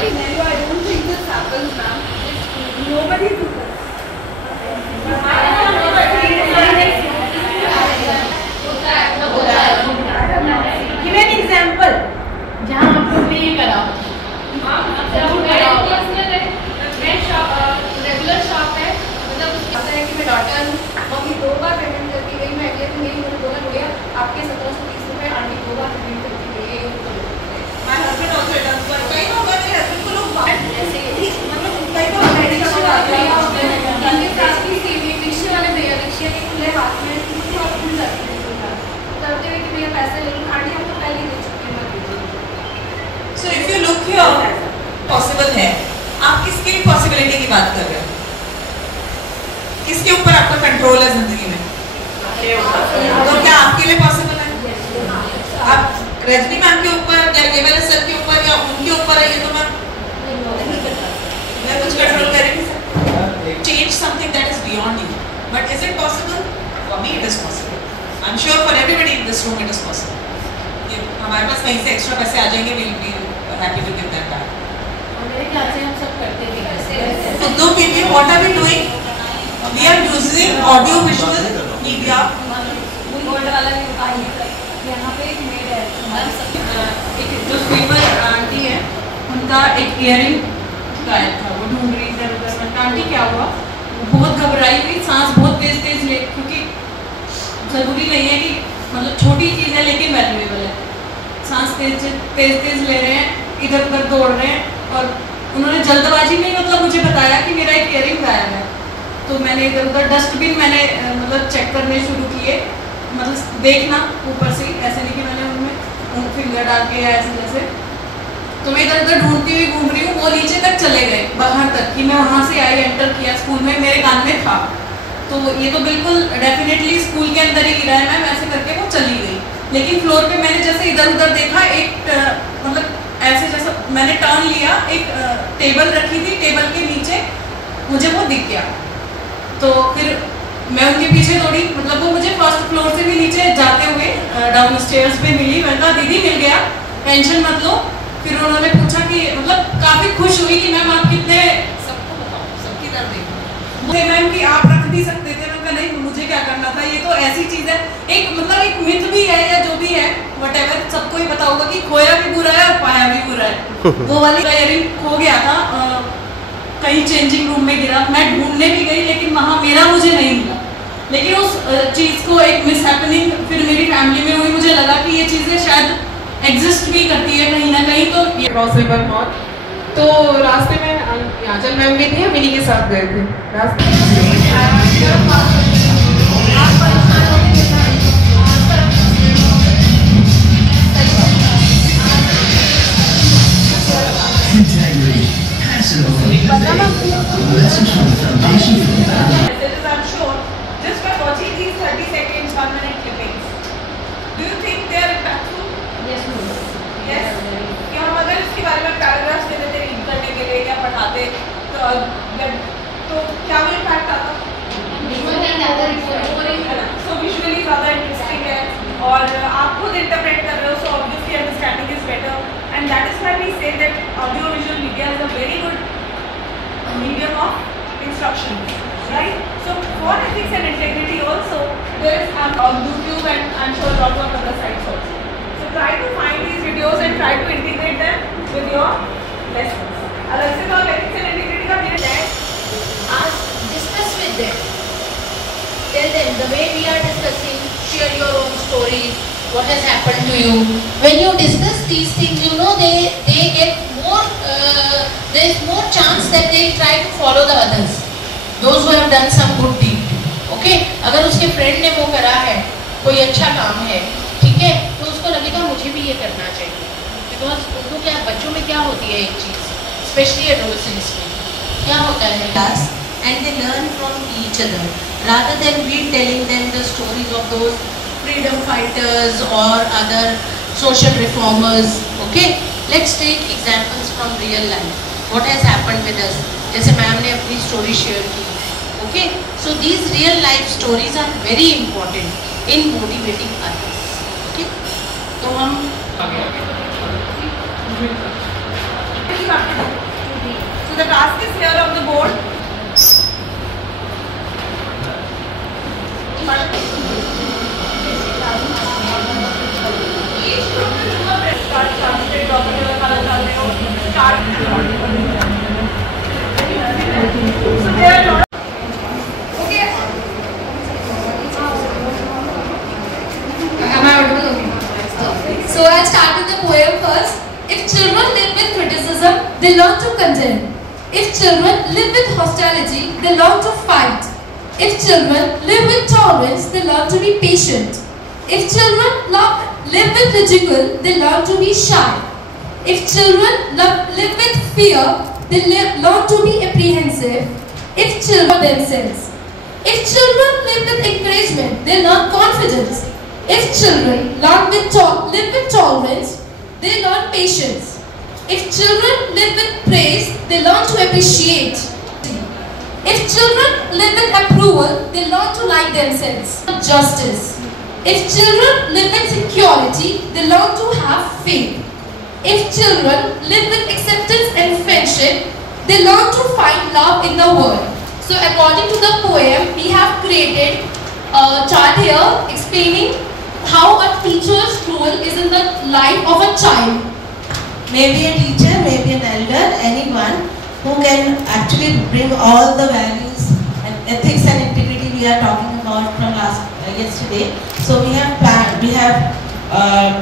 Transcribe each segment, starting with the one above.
I don't think this happens, ma'am. Nobody do this. Give an example. जहाँ आप लोग ने ये करा रेगुलर शॉप है, मतलब उसकी आता है कि मैं डॉटर हूँ, मम्मी 2 बार पेमेंट करती गई, मैं अगले दिन गई, मुझे बोला भैया आपके 1730 रुपये, आंटी 2 बार पेमेंट करती गई। My husband also does, but कई बार मेरे husband को लोग ऐसे मतलब कई बार मेडिसिन आते हैं रिक्शे वाले भैया रिक्शे के खुले हाथ में और खुल जाती है करते हुए कि भैया पैसे ले लूँ, आंटी हम तो पहले दे चुके हैं। So if you look here, possible है। आप किसकी पॉसिबिलिटी की बात कर रहे हो? किसके ऊपर आपका कंट्रोल है जिंदगी में? तो क्या आपके लिए पॉसिबल है? आप रजनी मैम के ऊपर या केवल सर के ऊपर या उनके ऊपर है, ये तो मैं कुछ कंट्रोल कर ही नहीं सकती। Change something that is beyond you. But is it possible? For me it is possible. I'm sure for everybody in this room it is possible. हमारे पास कहीं से एक्स्ट्रा पैसे आ जाएंगे, we'll be happy to give them back. मेरे ख्याल से हम सब करते भी ऐसे। So do people, what are we doing? We are using audio visual media. Gold वाला भी यहाँ पे एक मेड है, एक जो फेमस आंटी है, उनका एक इयरिंग गायब था, वो ढूंढ रही थी उधर। आंटी क्या हुआ? बहुत घबराई हुई, सांस बहुत तेज तेज ले, क्योंकि जरूरी नहीं है कि मतलब छोटी चीज़ है लेकिन वैल्यूएबल है। सांस तेज तेज ले रहे हैं, इधर उधर दौड़ रहे हैं, और उन्होंने जल्दबाजी में मतलब मुझे बताया कि मेरा एक इयरिंग गायब है। तो मैंने इधर उधर डस्टबिन मैंने मतलब चेक करने शुरू किए, मतलब देखना ऊपर से, ऐसे नहीं कि मैंने उनमें फिंगर डाल के या ऐसे जैसे। तो मैं इधर उधर ढूंढती हुई घूम रही हूँ, वो नीचे तक चले गए, बाहर तक, कि मैं वहाँ से आई, एंटर किया, स्कूल में मेरे कान में था। तो ये तो बिल्कुल डेफिनेटली स्कूल के अंदर ही गिरा है मैम, ऐसे करके वो चली गई। लेकिन फ्लोर पे मैंने जैसे इधर उधर देखा, एक मतलब ऐसे जैसा मैंने टर्न लिया, एक टेबल रखी थी, टेबल के नीचे मुझे वो दिख गया। तो फिर मैं उनके पीछे दौड़ी, मतलब वो मुझे फर्स्ट फ्लोर से भी नीचे जाते हुए डाउन स्टेयर्स पे मिली। मैंने कहा दीदी मिल गया, टेंशन मत लो। फिर उन्होंने पूछा कि मतलब काफ़ी खुश हुई कि मैम आप कितने सबको बताओ, सबकी तरफ देखो मैम कि आप रख भी सकते थे। मैंने कहा नहीं, मुझे क्या करना था, ये तो ऐसी चीज़ है, एक मतलब एक मिथ भी है या जो भी है, व्हाटएवर, सबको ही पता होगा कि खोया भी बुरा है और पाया भी बुरा है। वो वाली इयरिंग खो गया था, कहीं चेंजिंग रूम में गिरा, मैं ढूंढने भी गई लेकिन वहाँ मेरा मुझे नहीं मिला। लेकिन उस चीज़ को एक मिस हैपनिंग फिर मेरी फैमिली में हुई, मुझे लगा कि ये चीज़ें शायद एग्जिस्ट भी करती है कहीं ना कहीं। तो ये क्रॉसरिवर मॉल, तो रास्ते में आंचल मैम भी थी, हम इन्हीं के साथ गए थे रास्ते I'm sure just by watching these 30 seconds, 1 minute clippings, do you think they are impactful? Yes, yes. कि हम अगर इसके बारे में पैराग्राफ्स दे देते रीड करने के लिए या पढ़ाते तो क्या वो इम्पैक्ट आता? So visually ज़्यादा इंटरेस्टिंग है और आप खुद इंटरप्रेट कर रहे हो, so obviously understanding is better, and that is why we say that audio visual media is a very good medium of instruction, right? So for ethics and integrity also, there is on YouTube and I'm sure a lot of other sites also. So try to find these videos and try to integrate them with your lessons. अलग से तो आप ethics and integrity का मेरे that discuss with them. Tell them the way we are discussing, share your own stories, what has happened to you. When you discuss these things, you know they get more, there is more chance that they try to follow the others, those who have done some good deed. Okay? अगर उसके friend ने वो करा है, कोई अच्छा काम है, ठीक है, तो उसको लगेगा मुझे भी ये करना चाहिए। बिकॉज उनको क्या, बच्चों में क्या होती है एक चीज़, स्पेशली एडोलेसेंस में क्या होता है, class and they learn from each other rather than we telling them the stories of those freedom fighters or other social reformers. Okay, let's take examples from real life, what has happened with us. जैसे ma'am ने अपनी story share की. Okay, so these real life stories are very important in motivating others. Okay, तो हम have to do? So the task is here on the board. Each group will do a breast card, translate properly or color chart. So there are a lot of So I'll start with the poem first. If children live with criticism, they learn to condemn. If children live with hostility, they learn to fight. If children live with tolerance, they learn to be patient. If children live with ridicule, they learn to be shy. If children live with fear, they learn to be apprehensive. If children themselves. If children live with encouragement, they learn confidence. If children live with tolerance, they learn patience. If children live with praise, they learn to appreciate. If children live with approval, they learn to like themselves. Justice. If children live with security, they learn to have faith. If children live with acceptance and friendship, they learn to find love in the world. So according to the poem, we have created a chart here explaining how a teacher's role is in the life of a child. Maybe a teacher, maybe an elder, anyone who can actually bring all the values and ethics and integrity we are talking about from yesterday. So we have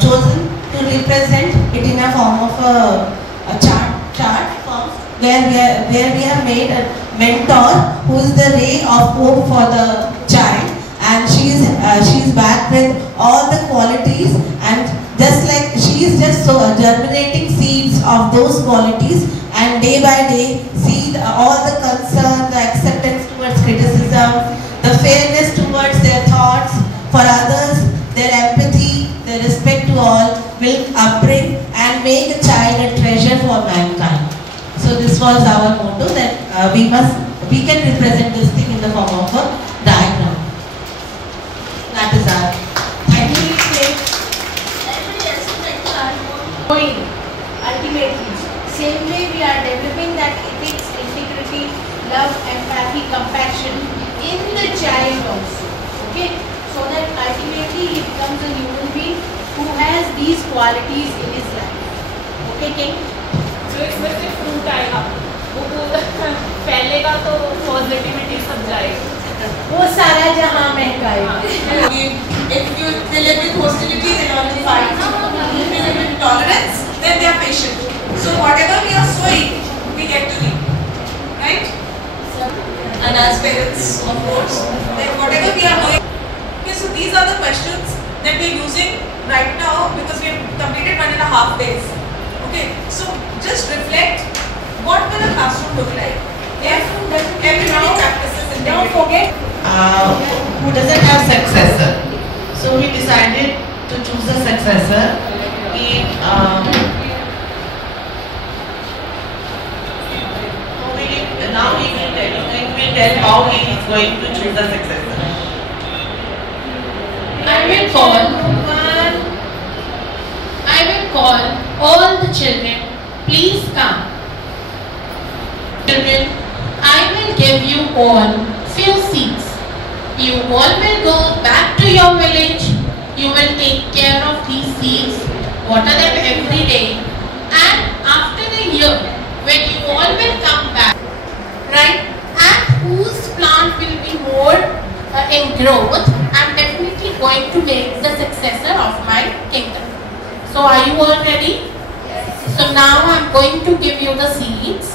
chosen to represent it in a form of a chart form where we have made a mentor who is the ray of hope for the child. And she is back with all the qualities, and just like she is just so germinating seeds of those qualities, and day by day see all the concern, the acceptance towards criticism, the fairness towards their thoughts for others, their empathy, their respect to all will upbring and make a child a treasure for mankind. So this was our motto, that we can represent this thing in the form of a diagram. That is our. Ultimately, same way we are developing that ethics, integrity, love, empathy, compassion in the child also. Okay, so that ultimately he becomes a human being who has these qualities in his life. Okay, King? जो इसमें से fruit आएगा वो फैलेगा तो positivity सब जाएगी वो सारा जहां महकाएगा. If they live with hostility, they learn to fight. If they live with tolerance, then they are patient. So whatever we are sowing, we get to reap, right? And as parents, of course, then whatever we are doing. Okay, so these are the questions that we are using right now because we have completed 1.5 days. Okay, so just reflect, what will a classroom look like if everybody practices integrity? Don't forget. Who doesn't have successor. So we decided to choose a successor. Now we will tell how he is going to choose a successor. I will call all the children. Please come. Children, I will give you all few seats. You all will go back to your village. You will take care of these seeds, water them every day, and after a year, when you all will come back, right, and whose plant will be more in growth, I'm definitely going to make the successor of my kingdom. So are you all ready? Yes. So now I'm going to give you the seeds.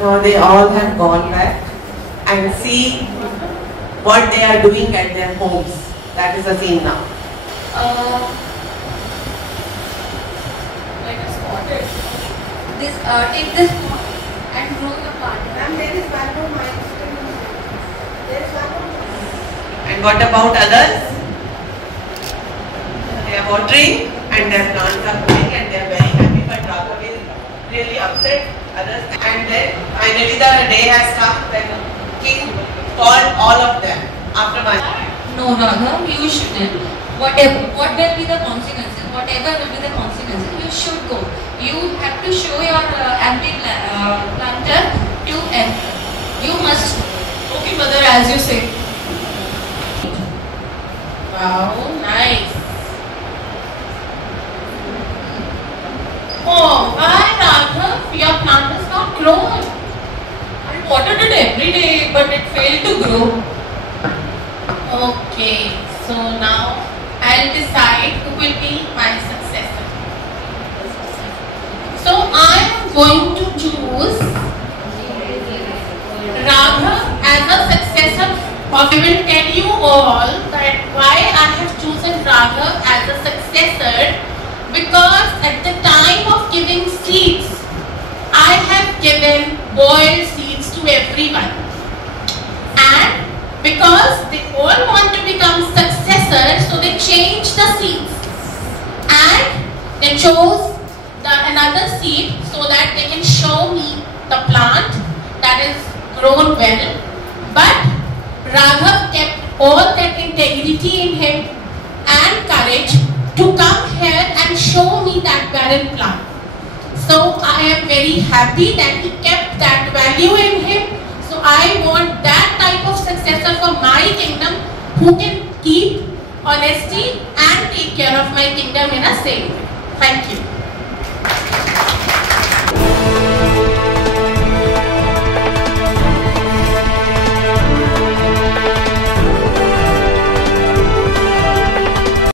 Now they all have gone back and see what they are doing at their homes. That is the scene now. Let us spot it. Take this pot and grow the plant. And there is one more mind. There is one more. And what about others? They are watering and their plants are growing and they are very happy, but Raghav is really upset. Others. And then finally the day has come when King called all of them after one. No, Raghav, you shouldn't. What will be the consequences? Whatever will be the consequences, you should go. You have to show your planter to enter. You must. Okay, mother, as you say. Wow, nice. Oh, why Raghav? Your plant is not grown. I watered it every day, but it failed to grow. Okay, so now I'll decide who will be my successor. So I am going to choose Raghav as a successor. I will tell you all that why I have chosen Raghav as a successor, because at the time of giving seeds, I have given boiled seeds to everyone, and because they all want to become successors, so they changed the seeds and they chose another seed so that they can show me the plant that is grown well. But Raghav kept all that integrity in him and courage to come here and show me that barren plant. So I am very happy that he kept that value in him. So I want that type of successor for my kingdom who can keep honesty and take care of my kingdom in a same way. Thank you.